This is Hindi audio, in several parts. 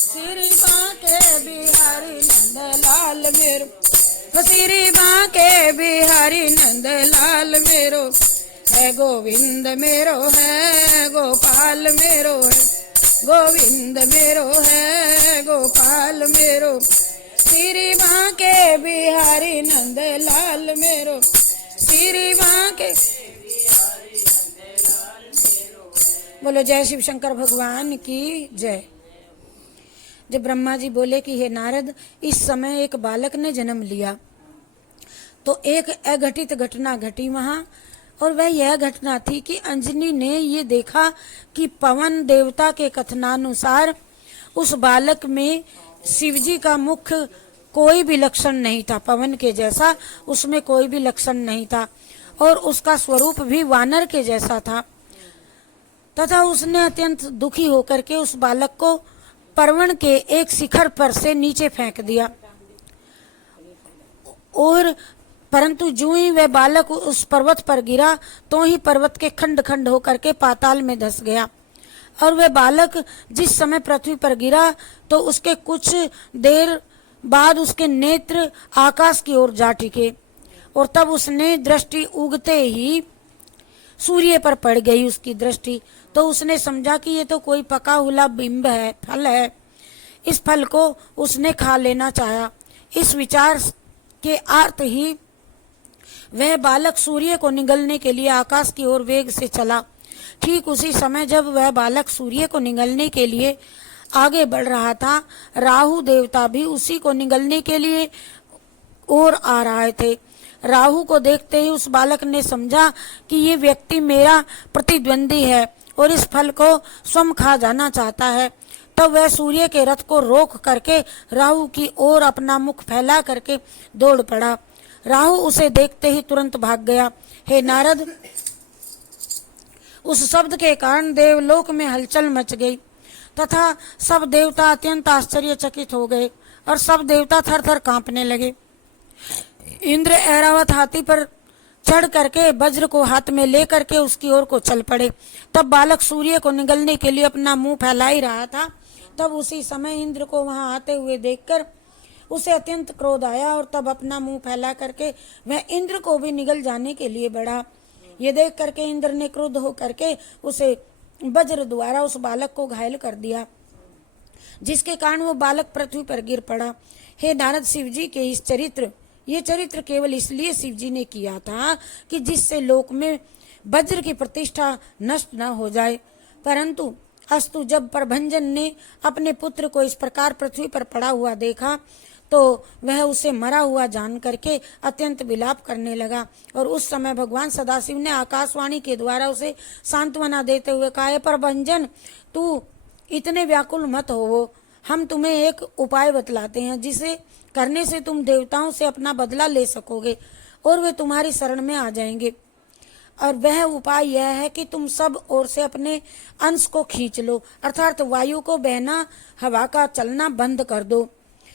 श्री बांके बिहारी नंद लाल मेरो, श्री बांके बिहारी नंद लाल मेरो है गोविंद मेरो है गोपाल मेरो है गोविंद मेरो है गोपाल मेरो। श्री बांके बिहारी नंद लाल मेरो, श्री बांके। बोलो जय शिव शंकर भगवान की जय। जब ब्रह्मा जी बोले कि हे नारद, इस समय एक बालक ने जन्म लिया, तो एक अघटित घटना घटी वहाँ, और वह यह घटना थी कि अंजनी ने ये देखा कि पवन देवता के कथनानुसार उस बालक में शिवजी का मुख्य कोई भी लक्षण नहीं था, पवन के जैसा उसमें कोई भी लक्षण नहीं था, और उसका स्वरूप भी वानर के जैसा था। तथा उसने अत्यंत दुखी होकर के उस बालक को पर्वण के एक शिखर पर से नीचे फेंक दिया, और परंतु जो ही वह बालक उस पर्वत पर गिरा तो ही पर्वत के खंड खंड होकर के पाताल में धंस गया। और वह बालक जिस समय पृथ्वी पर गिरा तो उसके कुछ देर बाद उसके नेत्र आकाश की ओर जा टिके, और तब उसने दृष्टि उगते ही सूर्य पर पड़ गई उसकी दृष्टि। तो उसने समझा कि ये तो कोई पका हुआ बिंब है, फल है, इस फल को उसने खा लेना चाहा। इस विचार के अर्थ ही वह बालक सूर्य को निगलने के लिए आकाश की ओर वेग से चला। ठीक उसी समय जब वह बालक सूर्य को निगलने के लिए आगे बढ़ रहा था, राहु देवता भी उसी को निगलने के लिए ओर आ रहे थे। राहु को देखते ही उस बालक ने समझा कि ये व्यक्ति मेरा प्रतिद्वंदी है और इस फल को स्वयं खा जाना चाहता है। तब वह सूर्य के रथ को रोक करके राहु की ओर अपना मुख फैला करके दौड़ पड़ा। राहु उसे देखते ही तुरंत भाग गया। हे नारद, उस शब्द के कारण देवलोक में हलचल मच गई तथा सब देवता अत्यंत आश्चर्यचकित हो गए और सब देवता थर थर कांपने लगे। इंद्र ऐरावत हाथी पर चढ़ करके वज्र को हाथ में ले करके उसकी ओर को चल पड़े। तब बालक सूर्य को निगलने के लिए अपना मुंह फैला ही रहा था, तब उसी समय इंद्र को वहां आते हुए देखकर उसे अत्यंत क्रोध आया और तब अपना मुंह फैला करके वह इंद्र को भी निगल जाने के लिए बढ़ा। ये देख करके इंद्र ने क्रुद्ध होकर के उसे वज्र द्वारा उस बालक को घायल कर दिया, जिसके कारण वो बालक पृथ्वी पर गिर पड़ा। हे नारद, शिवजी के इस ये चरित्र केवल इसलिए शिवजी ने किया था कि जिससे लोक में वज्र की प्रतिष्ठा नष्ट न हो जाए। परंतु अस्तु जब प्रभंजन ने अपने पुत्र को इस प्रकार पृथ्वी पर पड़ा हुआ देखा तो वह उसे मरा हुआ जान करके अत्यंत विलाप करने लगा। और उस समय भगवान सदाशिव ने आकाशवाणी के द्वारा उसे सांत्वना देते हुए कहा, प्रभंजन, तू इतने व्याकुल मत हो, हम तुम्हें एक उपाय बतलाते हैं जिसे करने से तुम देवताओं से अपना बदला ले सकोगे और वे तुम्हारी शरण में आ जाएंगे। और वह उपाय यह है कि तुम सब ओर से अपने अंश को खींच लो, अर्थात वायु को बहना, हवा का चलना बंद कर दो।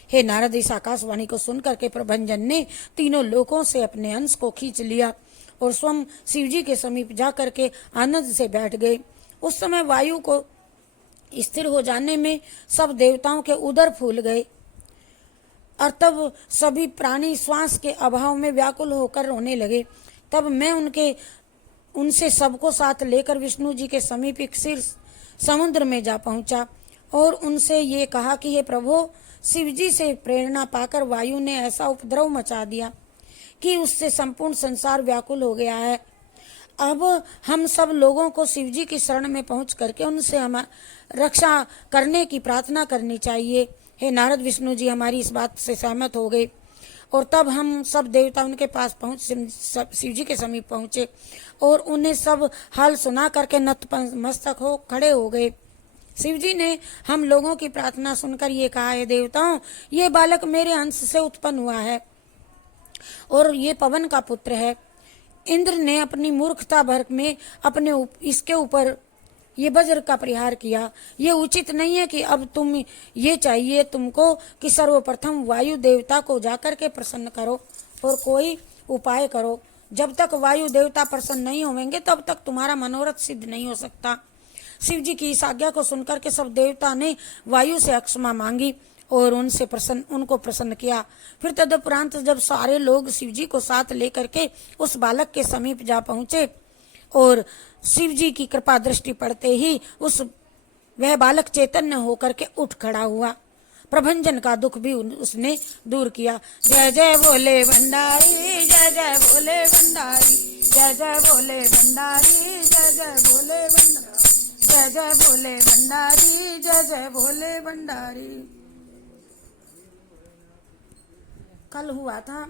हे नारद, इस आकाशवाणी को सुनकर के प्रभंजन ने तीनों लोकों से अपने अंश को खींच लिया और स्वयं शिवजी के समीप जा करके आनंद से बैठ गए। उस समय वायु को स्थिर हो जाने में सब देवताओं के उदर फूल गए और तब सभी प्राणी श्वास के अभाव में व्याकुल होकर रोने लगे। तब मैं उनसे सबको साथ लेकर विष्णु जी के समीप एक शीर्ष समुद्र में जा पहुंचा और उनसे ये कहा कि हे प्रभु, शिवजी से प्रेरणा पाकर वायु ने ऐसा उपद्रव मचा दिया कि उससे संपूर्ण संसार व्याकुल हो गया है। अब हम सब लोगों को शिवजी की शरण में पहुंच करके उनसे हम रक्षा करने की प्रार्थना करनी चाहिए। हे नारद, विष्णु जी हमारी इस बात से सहमत हो गए और तब हम सब देवता उनके पास शिवजी के समीप पहुंचे और उन्हें सब हाल सुना करके नतमस्तक हो खड़े हो गए। शिवजी ने हम लोगों की प्रार्थना सुनकर ये कहा, है देवताओं, ये बालक मेरे अंश से उत्पन्न हुआ है और ये पवन का पुत्र है। इंद्र ने अपनी मूर्खता भर में इसके ऊपर ये वज्र का प्रहार किया। ये उचित नहीं है कि अब तुम ये चाहिए तुमको कि सर्वप्रथम वायु देवता को जाकर के प्रसन्न करो और कोई उपाय करो। जब तक वायु देवता प्रसन्न नहीं होंगे तब तक तुम्हारा मनोरथ सिद्ध नहीं हो सकता। शिव जी की इस आज्ञा को सुनकर के सब देवता ने वायु से क्षमा मांगी और उनको प्रसन्न किया। फिर तदुपरांत जब सारे लोग शिव जी को साथ लेकर के उस बालक के समीप जा पहुंचे और शिव जी की कृपा दृष्टि पड़ते ही वह बालक चैतन्य होकर के उठ खड़ा हुआ। प्रभंजन का दुख भी उसने दूर किया। जय जय बोले भंडारी, जय जय बोले भंडारी, जय जय बोले भंडारी, जय जय बोले भंडारी, जय जय बोले भंडारी, जय जय बोले भंडारी। कल हुआ था